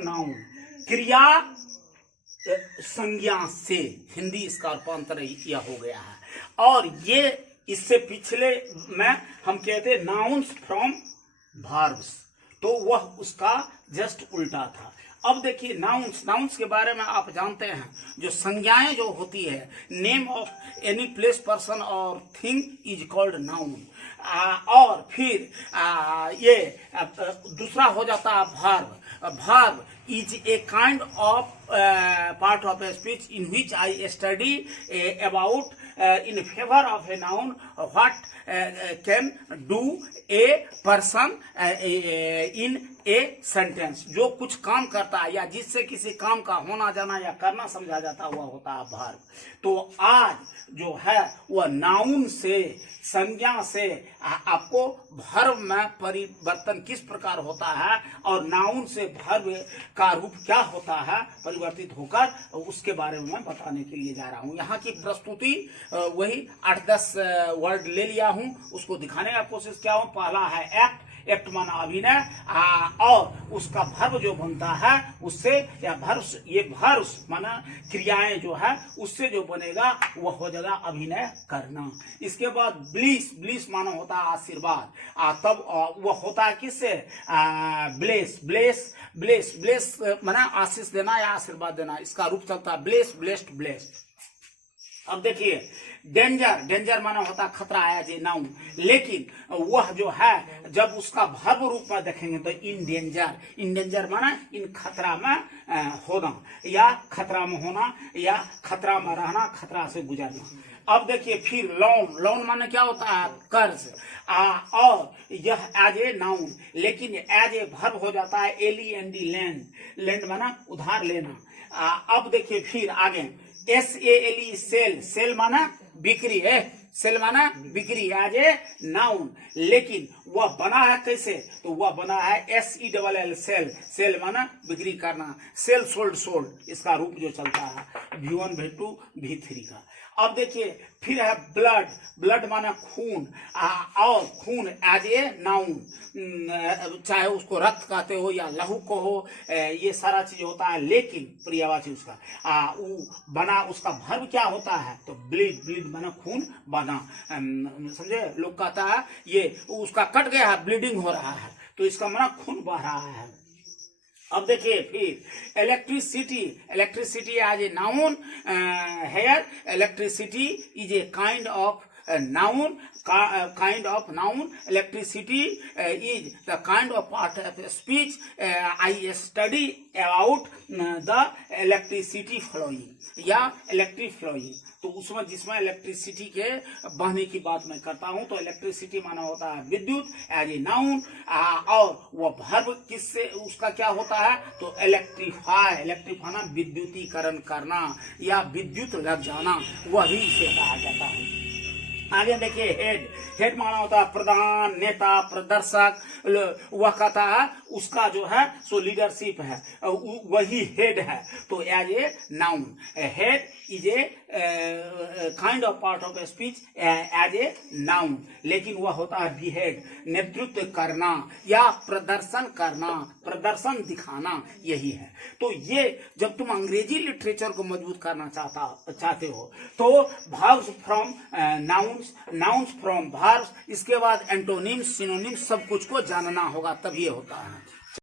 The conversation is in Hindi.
नाउन, क्रिया संज्ञा से, हिंदी इसका रूपांतर यह हो गया है। और ये इससे पिछले में हम कहते नाउन्स फ्रॉम वर्ब्स, तो वह उसका जस्ट उल्टा था। अब देखिए नाउन्स के बारे में आप जानते हैं, जो संज्ञाएं जो होती है, name of any place person और थिंग इज कॉल्ड नाउन। और फिर ये दूसरा हो जाता है verb. Verb is a kind of part of a speech in which I study about in favor of a noun what can do a person in a sentence। जो कुछ काम करता है या जिससे किसी काम का होना जाना या करना समझा जाता हुआ होता है वर्ब। तो आज जो है वह नाउन से, संज्ञा से आपको वर्ब में परिवर्तन किस प्रकार होता है और नाउन से वर्ब का रूप क्या होता है परिवर्तित होकर, उसके बारे में मैं बताने के लिए जा रहा हूं। यहाँ की प्रस्तुति वही 8-10 वर्ड ले लिया हूं, उसको दिखाने का कोशिश किया हूं। पहला है एक्ट, एक्ट माना अभिनय, और उसका वर्ब जो बनता है उससे, या वर्ब्स, ये वर्ब्स माना क्रियाएं जो है उससे जो बनेगा वह हो जाएगा अभिनय करना। इसके बाद ब्लिस, ब्लिस माना होता है आशीर्वाद, तब वह होता है किससे, ब्लेस, ब्लेस, ब्लेस, ब्लेस माना आशीष देना या आशीर्वाद देना, इसका रूप चलता है ब्लेस, ब्लेस्ड, ब्लेस्ड। अब देखिए डेंजर, डेंजर माना होता खतरा है जी नाउन, लेकिन वह जो है जब उसका वर्ब रूप में देखेंगे तो इन डेंजर, इन डेंजर माना इन खतरा में होना या खतरा में होना या खतरा में रहना, खतरा से गुजरना। अब देखिए फिर लोन, लोन माने क्या होता है कर्ज, और यह एज ए नाउन, लेकिन एज ए वर्ब हो जाता है LEND, लैंड, लैंड माना उधार लेना। अब देखिए फिर आगे SALE, सेल, सेल माना बिक्री है, सेल माना बिक्री एज ए नाउन, लेकिन वह बना है कैसे, तो वह बना है SELL, सेल, सेल माना बिक्री करना, सेल, सोल्ड, सोल्ड, इसका रूप जो चलता है V1 V2 V3 का। अब देखिए फिर है ब्लड, ब्लड माना खून, और खून एज ए नाउन, चाहे उसको रक्त कहते हो या लहू को हो, ये सारा चीज होता है, लेकिन पर्यायवाची उसका बना, उसका वर्ब क्या होता है तो ब्लीड, ब्लीड माना खून बना, समझे, लोग कहता है ये उसका कट गया है, ब्लीडिंग हो रहा है, तो इसका माना खून बह रहा है। अब देखिए फिर electricity, electricity as a noun, here electricity is a kind of noun, kind of noun. Electricity is the kind of part of speech I study about the electricity flowing या electric flowing। तो उसमें जिसमें इलेक्ट्रिसिटी के बहने की बात मैं करता हूं, तो इलेक्ट्रिसिटी माना होता है विद्युत एज ए नाउन, और वह वर्ब किससे उसका क्या होता है तो इलेक्ट्रीफाई, इलेक्ट्रीफाना विद्युतीकरण करना या विद्युत लग जाना, वही इसे कहा जाता है। आगे देखिए हेड, हेड माना होता है प्रधान, नेता, प्रदर्शक, वह कहता है उसका जो है सो लीडरशिप है, वही हेड है, तो as a noun. Head is a kind of part of speech as a noun, लेकिन वह होता है बिहेड, नेतृत्व करना या प्रदर्शन करना, प्रदर्शन दिखाना, यही है। तो ये जब तुम अंग्रेजी लिटरेचर को मजबूत करना चाहते हो तो verbs from nouns, nouns from verbs, इसके बाद एंटोनिम्स, सिनोनिम्स, सब कुछ को जानना होगा, तभी होता है।